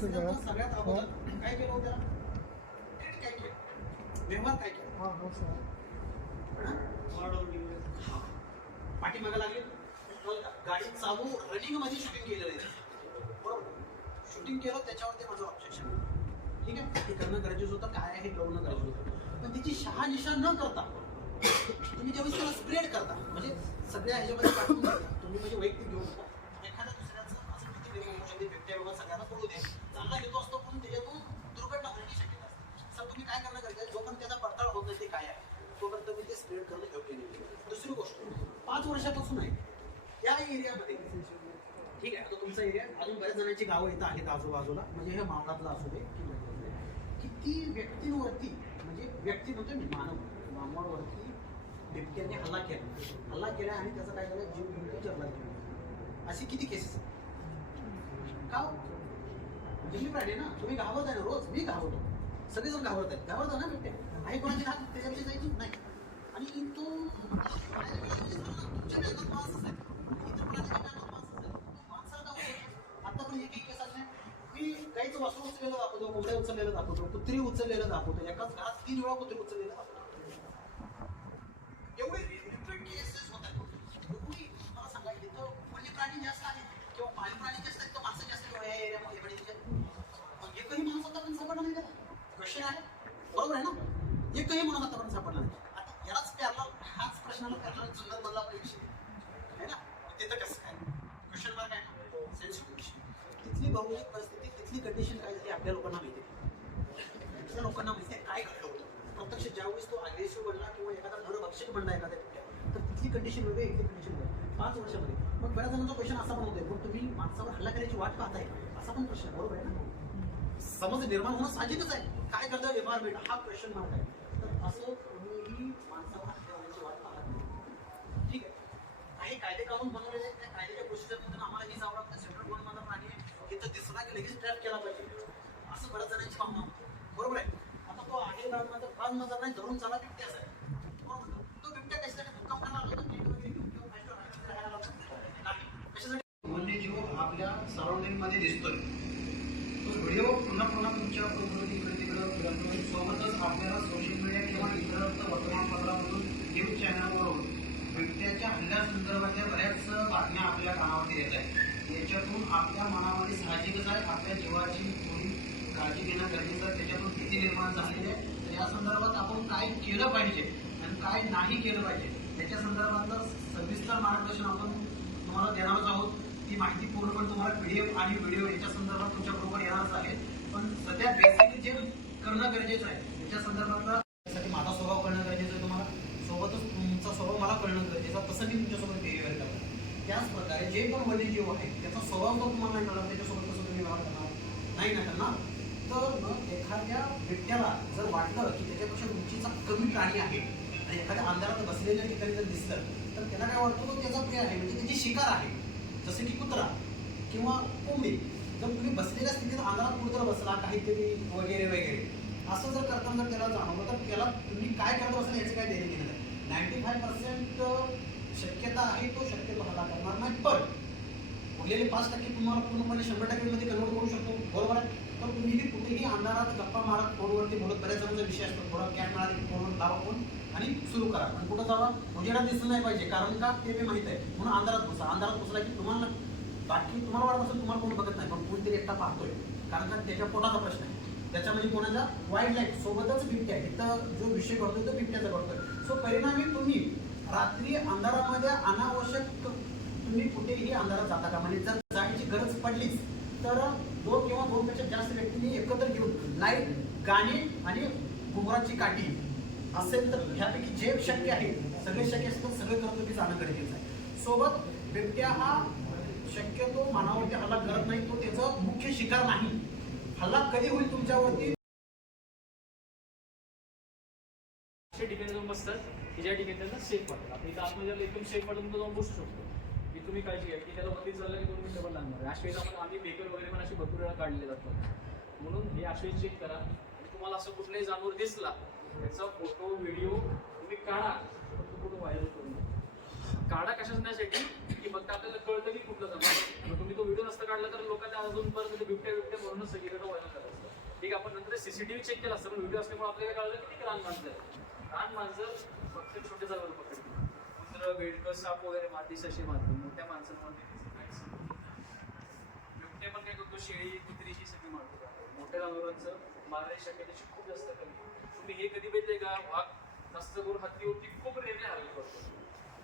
सगळ्यात अगोदर काय केलं होतं ट्रीट काय केलं? व्यवहार काय केला? हा हो सर. हा. पाठीमागे लागले. गाडी चालू रनिंगमध्ये शूटिंग केलेलं आहे. बरोबर. शूटिंग केलं त्याच्यावरती माझं ऑब्जेक्शन ठीक आहे? करणं गरजेचं होतं. काय आहे हे कळणं गरजेचं होतं. पण त्याची शहानिशा न करता तुम्ही ज्यावेळेस त्याला स्प्रेड करता. म्हणजे सगळ्या ह्याच्यामध्ये तुम्ही म्हणजे वैयक्तिक घेऊ नका एखाद्या दुसऱ्याचं असं किती बाबा सगळ्यांना पडू दे. चांगला येतो असतो पण त्याच्यातून दुर्घटना होण्याची शक्यता असते. सर तुम्ही काय करणं गरजेचं आहे? जोपर्यंत त्याचा पडताळ होत नाही ते काय आहे? तोपर्यंत तुम्ही ते स्प्रेड करणं योग्य नाही. दुसरी गोष्ट पाच वर्षापासून आहे. या एरियामध्ये ठीक आहे आता तुमचा एरिया अजून बऱ्याच जणांची गावं इथं आहेत आजूबाजूला. म्हणजे हे मावळातलं असू दे किती व्यक्तींवरती म्हणजे व्यक्ती म्हणजे मानव मानवावरती बिबट्याने हल्ला केला. हल्ला केला आणि त्याचा काय झालं? जीव घेऊन जगला गेला. अशी किती केसेस का हो? हो? जंगली प्राणी ना तुम्ही घाबरत आहे ना रोज मी घाबरतो. सगळेजण घाबरत आहेत घाबरता ना भेटते आहे कोणाची हात त्याच्याविषयी जायची नाही. आणि तो तुमच्या वेळेला मांस असेल. आता पण एक एक केस आले. मी गाईचं वासरू उचललेलं दाखवतो कोंबड्या उचललेलं दाखवतो कुत्री उचललेलं दाखवतो. एकाच घरात तीन वेळा कुत्री उचललेलं दाखवतो. एवढे रिपीट केसेस होतात एवढी मला सांगा इथं वन्य प्राणी जास्त आहेत. किंवा पाळीव प्राणी जास्त आहेत तो माणसं जास्त आहेत. या एरियामध्ये एवढे एकही माणूस आतापर्यंत सापडला नाही त्याला क्वेश्चन आहे. बरोबर आहे ना? एकही माणूस आतापर्यंत सापडला नाही. आता यालाच पॅरला हाच प्रश्नाला पॅरला जंगल मधला पण आहे ना? तिथं कसं काय? क्वेश्चन मार्क आहे ना? सेन्सिटिव्ह क्वेश्चन तिथली भौगोलिक परिस्थिती तिथली कंडिशन काय झाली आपल्या लोकांना माहिती आहे. तिथल्या लोकांना माहिती आहे काय घडलं होतं? प्रत्यक्ष ज्यावेळेस तो अग्रेसिव्ह बनला किंवा एखादा नरभक्षक बनला एखाद्या कुठल्या तर तिथली कंडिशन वेगळी इथली कंडिशन वेगळी. पाच वर्षामध्ये. मग बऱ्याच जणांचा क्वेश्चन असा पण होतोय पण तुम्ही माणसावर हल्ला करायची वाट पाहताय? असा पण प्रश्न बरोबर आहे ना? समज निर्माण होणं साहजिकच आहे. काय करतं एन्व्हायरमेंट हा क्वेश्चन मार्क आहे तर असं कोणीही माणसाला हल्ला होण्याची वाट पाहत नाही. ठीक आहे. काही कायदे काढून बनवलेले त्या कायद्याच्या प्रोसिजरमधून आम्हाला हीच आवडत नाही. सेंट्रल गव्हर्नमेंटचा प्राणी आहे तर दिसला की लगेच ट्रॅप केला पाहिजे. असं बऱ्याच जणांची भावना. बरोबर आहे. आता तो आहे राजमाता पाच मजा नाही धरून चाला बिबट्याच आहे बरोबर ना? तो बिबट्या कशासाठी मुक्काम करणार होता नीट वगैरे घेऊन किंवा फाईव्ह स्टार हॉटेलमध्ये राहायला लावतो? नाही. कशासाठी वन्यजीव आपल्या सराउंडिंगमध्ये दिसतोय तो व्हिडिओ पुन्हा पुन्हा तुमच्या प्रकृती प्रतिक्रम सोबतच आपल्याला सोशल मीडिया किंवा इतर वर्तमानपत्रामधून न्यूज चॅनलवरून बिबट्याच्या हल्ल्यासंदर्भातल्या बऱ्याच बातम्या आपल्या कानावरती येत आहेत. याच्यातून आपल्या मनामध्ये साहजिकच आहे आपल्या जीवाची थोडी काळजी घेणं गरजेचं आहे. त्याच्यातून किती निर्माण झालेली आहे? तर या संदर्भात आपण काय केलं पाहिजे आणि काय नाही केलं पाहिजे? त्याच्या संदर्भातलं सविस्तर मार्गदर्शन आपण तुम्हाला देणारच आहोत. ती माहिती पूर्णपणे तुम्हाला पीडीएफ आणि व्हिडिओ याच्या संदर्भात तुमच्याबरोबर येणारच आहे. पण सध्या बेसिक जे करणं गरजेचं आहे त्याच्या संदर्भातला त्यासाठी माझा स्वभाव कळणं गरजेचं आहे तुम्हाला. सोबतच तुमचा स्वभाव मला कळणं गरजेचं आहे. तसं मी तुमच्यासोबत बिहेवियर करतो त्याच प्रकारे जे पण वन्यजीव आहे त्याचा स्वभाव जर तुम्हाला नाही त्याच्यासोबत कसं तुम्ही व्यवहार करणार? नाही ना करणार? तर मग एखाद्या बिबट्याला जर वाटलं की त्याच्यापेक्षा उंचीचा कमी प्राणी आहे आणि एखाद्या अंधारात बसलेल्या ठिकाणी जर दिसलं तर त्याला काय वाटतं? तो त्याचा प्रिय आहे म्हणजे त्याची शिकार आहे. जसे की कुत्रा किंवा कोंबडी तर तुम्ही बसलेल्या स्थितीत अंधारात जर बसला काहीतरी वगैरे वगैरे. असं जर करताना जर त्याला जाणवलं तर त्याला तुम्ही काय करत बसाल याचं काय देणे केलं नाही. नाईन्टी फाय पर्सेंट शक्यता आहे तो शक्यतो हल्ला करणार नाही. पण उरलेले पाच टक्के तुम्हाला पूर्णपणे शंभर टक्केमध्ये कन्वर्ट करू शकतो बरोबर आहे? तर तुम्हीही कुठेही अंधारात गप्पा मारत फोनवरती बोलत बऱ्याच जणांचा विषय असतो थोडा कॅट मारा फोनवर लावा फोन आणि सुरू करा. पण कुठं जावा? म्हणजे उजेडा दिसलं नाही पाहिजे कारण का ते मी माहीत आहे. म्हणून अंधारात घुसा. अंधारात घुसला की तुम्हाला बाकी तुम्हाला वाटत असेल तुम्हाला कोण बघत नाही पण कोणतरी एकटा पाहतोय. कारण का त्याच्या पोटाचा प्रश्न आहे. त्याच्यामध्ये कोणाचा वाईल्ड लाईफ सोबतच बिबट्या इथं जो विषय घडतोय तो बिबट्याचा करतोय सो परिणामी तुम्ही रात्री अंधारामध्ये अनावश्यक तुम्ही कुठेही अंधारात जाता का? म्हणजे जर जायची गरज पडलीच तर दोन किंवा दोनपेक्षा जास्त व्यक्तींनी एकत्र घेऊन लाइट गाणी आणि घुबराची काठी असेल तर ह्यापैकी जे शक्य आहे सगळे शक्य असतात सगळे करून जाणं गरजेचं आहे सोबत बिबट्या हा शक्यतो मानवावरती हल्ला करत नाही तो त्याचा मुख्य शिकार नाही. हल्ला कधी होईल तुमच्यावरती? अशा ठिकाणी जाऊन बसतात की ज्या ठिकाणी त्यांना सेफ वाटेल आपण इथं आतमध्ये गेलं एकदम सेफ वाटून तो जाऊन बसू शकतो. की तुम्ही काळजी घ्या की त्याला वरती चाललं की दोन मिनिटं पण लागणार अशा वेळेस आपण आम्ही बेकर वगैरे पण अशी भरपूर वेळा काढले जातात म्हणून हे अशा वेळेस चेक करा. आणि तुम्हाला असं कुठलाही जानवर दिसला त्याचा फोटो व्हिडिओ तुम्ही काढा. फक्त फोटो व्हायरल करू नका काढा कशासाठी नाही फक्त आपल्याला कळतं की कुठलं जमा तुम्ही तो व्हिडिओ नसता काढला तर लोकांना अजून परत बिबट्या बिबट्या म्हणून सगळीकडे व्हायला असतं. ठीक आपण नंतर सीसीटीव्ही चेक केला असतं पण व्हिडिओ असल्यामुळे आपल्याला कळलं की ते रान मांजर. रान मांजर फक्त छोटे जनावर पकडते कुत्र बेडकं साप वगैरे मातीस असे मारतो मोठ्या माणसांमध्ये बिबटे बिबट्या पण काय करतो शेळी कुत्री ही सगळी मारतो मोठ्या जनावरांचं मारण्याची शक्यता खूप जास्त कमी तुम्ही हे कधी बघितले का? वाघ जास्त करून हत्तीवरती खूप रेडले हल्ले करतो.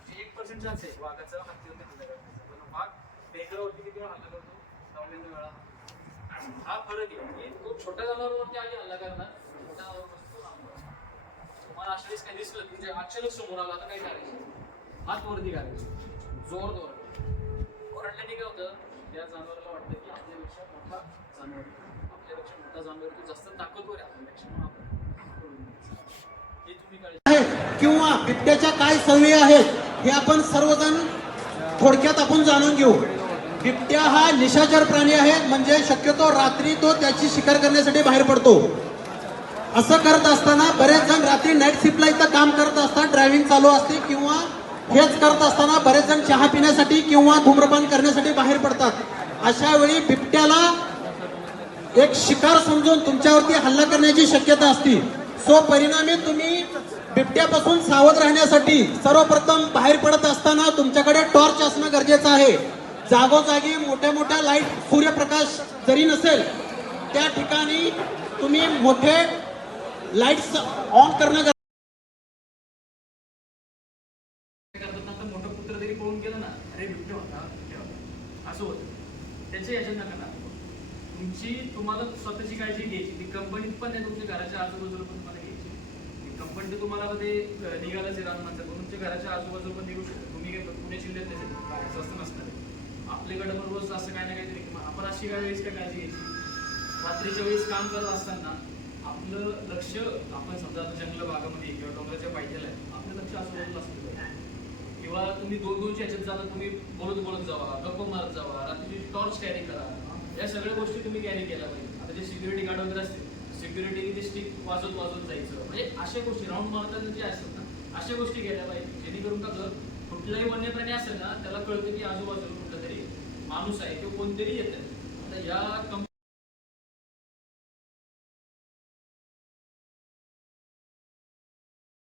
म्हणजे एक पर्सेंट चान्स आहे. वाघाचा हत्तीवरती हल्ला करण्याचा पण वाघ बेकरावरती किती वेळा हल्ला करतो? दवड्यांना वेळा. हा फरक आहे. की तो छोट्या जनावरांवरती आधी हल्ला करणार. मोठ्या जनावरांवरती तुम्हाला अशा वेळेस काही दिसलं म्हणजे अचानक समोर आला तर काही करायचं हात वरती करायचं. जोर जोर ओरडल्याने काय होतं? त्या जनावराला वाटतं की आपल्यापेक्षा मोठा जानवर. आपल्यापेक्षा मोठा जानवर तो जास्त ताकदवर आहे आपल्यापेक्षा. म्हणून आपण हे तुम्ही काळजी किंवा बिबट्याच्या काय सवयी आहेत? हे आपण सर्वजण थोडक्यात आपण जाणून घेऊ. बिबट्या हा निशाचर प्राणी आहे म्हणजे शक्यतो रात्री तो त्याची शिकार करण्यासाठी बाहेर पडतो. असं करत असताना बरेच जण रात्री नाईट शिफ्टला काम करत असतात ड्रायव्हिंग चालू असते किंवा हेच करत असताना बरेच जण चहा पिण्यासाठी किंवा धूम्रपान करण्यासाठी बाहेर पडतात. अशा वेळी बिबट्याला एक शिकार समजून तुमच्यावरती हल्ला करण्याची शक्यता असते. सो परिणामी तुम्ही बिबट्यापासून सावध राहण्यासाठी सर्वप्रथम बाहेर पडत असताना तुमच्याकडे टॉर्च असणं गरजेचं आहे. जागोजागी मोठ्या मोठ्या लाइट सूर्यप्रकाश जरी नसेल त्या ठिकाणी तुम्ही मोठे लाईट्स ऑन करणं गरजेचं काय करतात नका तुमची तुम्हाला स्वतःची काळजी घ्यायची. ती कंपनीत पण आहे तुमच्या घराच्या आजूबाजूला पण पण ते तर तुम्हाला ते अं, निघालंच रान माणसं. पण तुमच्या घराच्या आजूबाजूला पण निघू शकतो तुम्ही काय पुणे जिल्ह्यात नाही स्वस्त नसणार आहे. आपल्याकडे पण रोज असं काय ना काहीतरी आपण अशी काय वेळेस काय काळजी घ्यायची? रात्रीच्या वेळेस काम करत असताना आपलं लक्ष आपण समजा आता जंगल भागामध्ये किंवा डोंगराच्या पायथ्याला आहे. आपलं लक्ष आजूबाजूला असलं पाहिजे किंवा तुम्ही दोन दोनच्या ह्याच्यात जाता तुम्ही बोलत बोलत जावा गप्प मारत जावा रात्रीची टॉर्च कॅरी करा. या सगळ्या गोष्टी तुम्ही कॅरी केल्या पाहिजे. आता जे सिक्युरिटी गार्ड वगैरे असतील सिक्युरिटी ते स्टिक वाजवत वाजवत जायचं. म्हणजे अशा गोष्टी राऊंड मारताना जे असतात ना अशा गोष्टी केल्या पाहिजे. जेणेकरून कसं कुठलाही वन्य प्राणी असेल ना त्याला कळतं की आजूबाजूला कुठला तरी माणूस आहे तो कोणतरी येतं आता या कंप